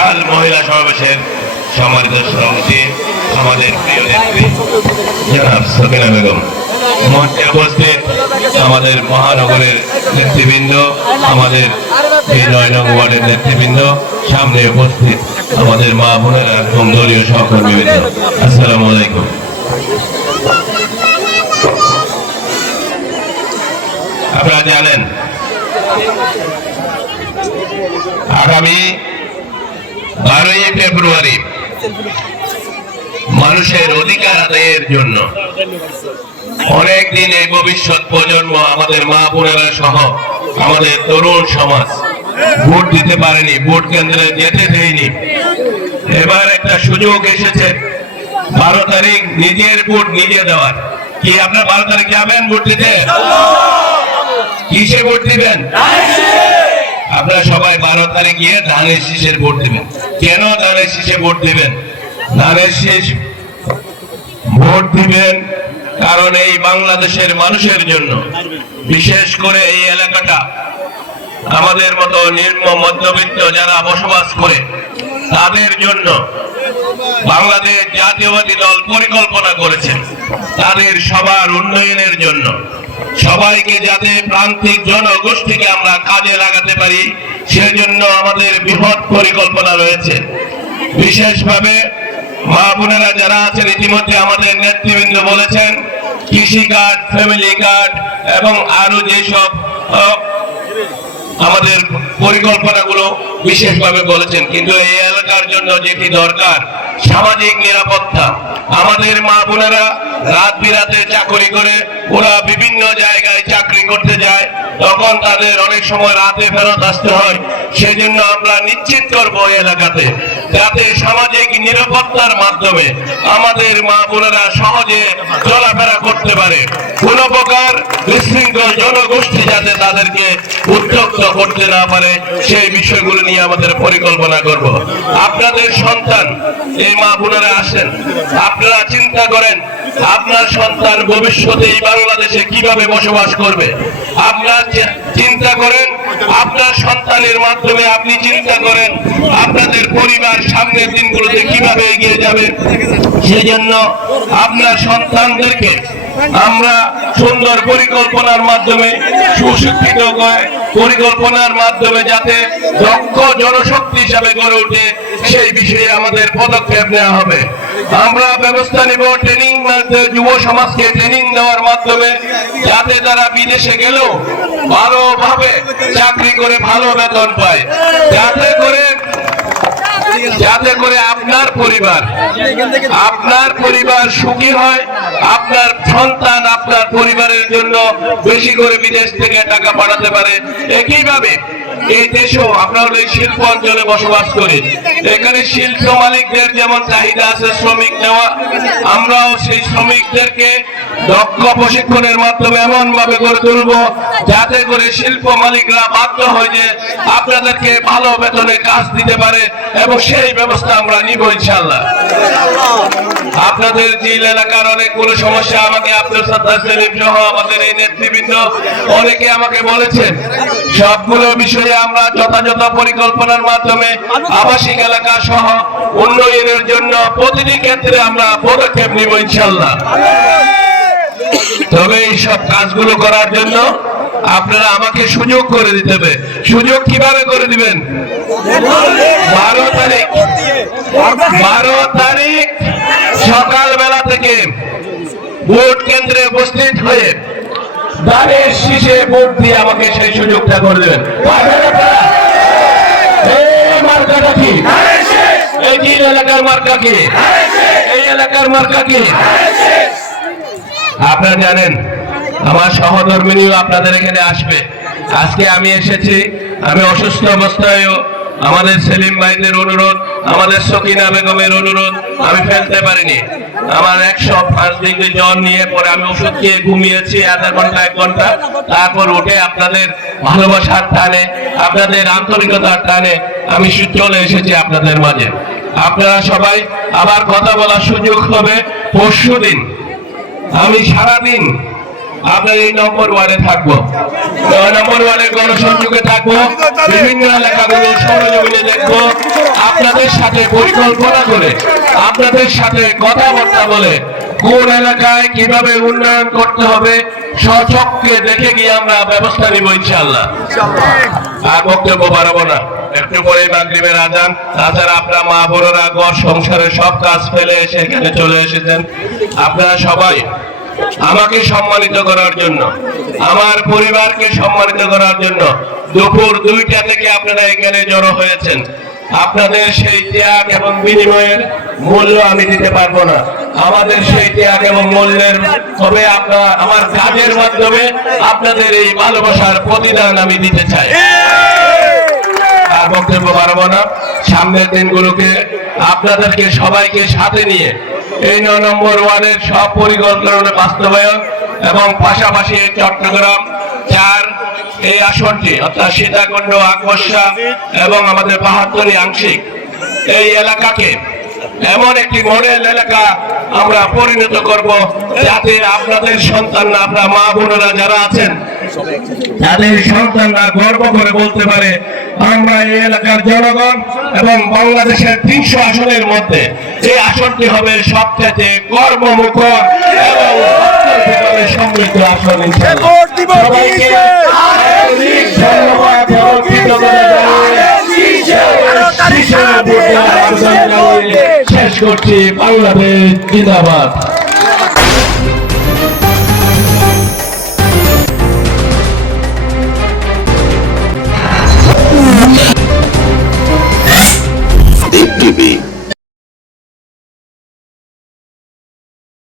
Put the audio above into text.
বিশাল মহিলা সমাবেশের সম্মানিত সভাপতি আমাদের প্রিয় নেত্রী জনাব সকিনা বেগম, মঞ্চে উপস্থিত আমাদের মহানগরের নেতৃবৃন্দ, আমাদের এই ৯ নং ওয়ার্ডের নেতৃবৃন্দ, সামনে উপস্থিত আমাদের মা বোনেরা এবং দলীয় সহকর্মীবৃন্দ, আসসালামু আলাইকুম। আপনারা জানেন আগামী 12ই ফেব্রুয়ারি মানুষের অধিকার আদায়ের জন্য অনেক দিন এই ভবিষ্যৎ প্রজন্ম, আমাদের মা বোনেরা সহ আমাদের তরুণ সমাজ ভোট দিতে পারেনি, ভোট কেন্দ্রে যেতে দেয়নি। এবার একটা সুযোগ এসেছে 12 তারিখ নিজের ভোট নিজে দেওয়ার। কি আপনার 12 তারিখ যাবেন ভোট দিতে? কিসে ভোট দিবেন? আপনারা সবাই 12 তারিখ গিয়ে ধানের শীষের ভোট দিবেন। কেন ধানের শীষে ভোট দিবেন? ধানের শীষ ভোট দিবেন কারণ এই বাংলাদেশের মানুষের জন্য, বিশেষ করে এই এলাকাটা আমাদের মতো নিম্ন মধ্যবিত্ত যারা বসবাস করে তাদের জন্য বাংলাদেশ জাতীয়বাদী দল পরিকল্পনা করেছে তাদের সবার উন্নয়নের জন্য, সবাইকে যাতে প্রান্তিক জনগোষ্ঠীকে আমরা কাজে লাগাতে পারি সেজন্য আমাদের বৃহৎ পরিকল্পনা রয়েছে। বিশেষভাবে মা বোনেরা যারা আছেন ইতিমধ্যে আমাদের নেতৃবৃন্দ বলেছেন কৃষি কার্ড, ফ্যামিলি কার্ড এবং আরো যেসব আমাদের পরিকল্পনাগুলো বিশেষভাবে বলেছেন, কিন্তু এই এলাকার জন্য যেটি দরকার সামাজিক নিরাপত্তা। আমাদের মা বোনেরা রাত বিরাতে চাকরি করে ওরা বিভিন্ন জায়গায় চাকরি করতে যায়, তখন তাদের অনেক সময় রাতে ফেরত আসতে হয়। সেজন্য আমরা নিশ্চিত করব এই এলাকাতে যাতে সামাজিক নিরাপত্তার মাধ্যমে আমাদের মা বোনেরা সহজে চলাফেরা করতে পারে, কোন প্রকার বিশৃঙ্খল জনগোষ্ঠী যাতে তাদেরকে উত্ত্যক্ত করতে না পারে সেই বিষয়গুলো নিয়ে আমাদের পরিকল্পনা করব। আপনাদের সন্তান এই মা বোনেরা আসেন, আপনারা চিন্তা করেন আপনার সন্তান ভবিষ্যতে এই বাংলাদেশে কিভাবে বসবাস করবে। আপনার চিন্তা করেন আপনার সন্তানের মাধ্যমে, আপনি চিন্তা করেন আপনাদের পরিবার সামনের দিনগুলোতে কিভাবে এগিয়ে যাবে। সেই জন্য আপনার সন্তানদেরকে আমরা সুন্দর পরিকল্পনার মাধ্যমে, সুশিক্ষিত পরিকল্পনার মাধ্যমে যাতে দক্ষ জনশক্তি হিসাবে গড়ে ওঠে সেই বিষয়ে আমাদের পদক্ষেপ নেওয়া হবে। আমরা ব্যবস্থা নেব ট্রেনিং, যুব সমাজকে ট্রেনিং দেওয়ার মাধ্যমে যাতে তারা বিদেশে গেলেও ভালোভাবে চাকরি করে ভালো বেতন পায়, যাতে করে আপনার পরিবার সুখী হয়, আপনার সন্তান আপনার পরিবারের জন্য বেশি করে বিদেশ থেকে টাকা পাঠাতে পারে। একইভাবে এই দেশেও আমরা এই শিল্প অঞ্চলে বসবাস করি, এখানে শিল্প মালিকদের যেমন চাহিদা আছে শ্রমিক নেওয়া, আমরাও সেই শ্রমিকদেরকে দক্ষ প্রশিক্ষণের মাধ্যমে এমন ভাবে গড়ে তুলব যাতে করে শিল্প মালিকরা বাধ্য হয় যে আপনাদেরকে ভালো বেতনে কাজ দিতে পারে, এবং সেই ব্যবস্থা আমরা নিব ইনশাআল্লাহ। আপনাদের জিল এলাকার অনেকগুলো সমস্যা আমাকে আব্দুল সাত্তার সেলিম সহ আমাদের এই নেতৃবৃন্দ অনেকে আমাকে বলেছেন, সবগুলো বিষয়ে আমরা যথাযথ পরিকল্পনার মাধ্যমে আবাসিক এলাকা সহ উন্নয়নের জন্য প্রতিটি ক্ষেত্রে আমরা পদক্ষেপ নিব ইনশাআল্লাহ। তবে এই সব কাজগুলো করার জন্য আপনারা আমাকে সুযোগ করে দিতে হবে। সুযোগ কিভাবে করে দিবেন? 12 তারিখ সকালবেলা থেকে ভোট কেন্দ্রে উপস্থিত হয়ে ধানের শীষে ভোট দিয়ে আমাকে সেই সুযোগটা করে দেবেন। মার্কাটা কি? এই এলাকার মার্কা কি? এই এলাকার মার্কা কি? আপনারা জানেন আমার সহধর্মিনীও আপনাদের এখানে আসবে। আজকে আমি এসেছি, আমি অসুস্থ অবস্থায়ও আমাদের সেলিম ভাইদের অনুরোধ, আমাদের সকিনা বেগমের অনুরোধ আমি ফেলতে পারিনি। আমার 105 ডিগ্রি জ্বর নিয়ে পরে আমি ওষুধ খেয়ে ঘুমিয়েছি আধা ঘন্টা 1 ঘন্টা, তারপর উঠে আপনাদের ভালোবাসার টানে, আপনাদের আন্তরিকতার টানে আমি চলে এসেছি আপনাদের মাঝে। আপনারা সবাই আবার কথা বলার সুযোগ হবে পরশুদিন। আমি সারাদিন আপনার এই নম্বর ওয়ার্ডে থাকবো, 9 নম্বর ওয়ার্ডের গণসংযোগে থাকবো, বিভিন্ন এলাকাগুলো সরজমিনে দেখবো। আপনাদের সাথে পরিকল্পনা করে, আপনাদের সাথে কথাবার্তা বলে কোন এলাকায় কিভাবে উন্নয়ন করতে হবে স্বচক্ষে দেখে গিয়ে আমরা ব্যবস্থা নিব ইনশাআল্লাহ। আর বক্তব্য বাড়াবো না, একটু পরে মাগরিবের আজান। তাছাড়া আপনারা মা বোনেরা ঘর সংসারের সব কাজ ফেলে এসে এখানে চলে এসেছেন। আপনারা সবাই আমাকে সম্মানিত করার জন্য, আমার পরিবারকে সম্মানিত করার জন্য দুপুর 2টা থেকে আপনারা এখানে জড়ো হয়েছেন। আপনাদের সেই ত্যাগ এবং বিনিময়ের মূল্য আমি দিতে পারবো না। আমাদের সেই ত্যাগ এবং মূল্যের তবে আপনার আমার কাজের মাধ্যমে আপনাদের এই ভালোবাসার প্রতিদান আমি দিতে চাই। আর বক্তব্য বাড়াবো না, সামনের দিনগুলোকে আপনাদেরকে সবাইকে সাথে নিয়ে এই 9 নম্বর ওয়ার্ডের সব পরিকল্পনা বাস্তবায়ন এবং পাশাপাশি চট্টগ্রাম 4 এই আসনটি অর্থাৎ সীতাকুণ্ড, আকবর্ষা এবং আমাদের পাহাড়তলী আংশিক এই এলাকাকে এমন একটি মডেল এলাকা আমরা পরিণত করব, যাতে আপনাদের সন্তানরা, আপনার মা বোনেরা যারা আছেন তাদের সন্তানরা গর্ব করে বলতে পারে আমরা এই এলাকার জনগণ এবং বাংলাদেশের 300 আসনের মধ্যে এই আসনটি হবে সবচেয়ে কর্মমুখর এবং সমৃদ্ধ আসন। সবাইকে ধন্যবাদ এবং শেষ করছি। বাংলাদেশ জিন্দাবাদ।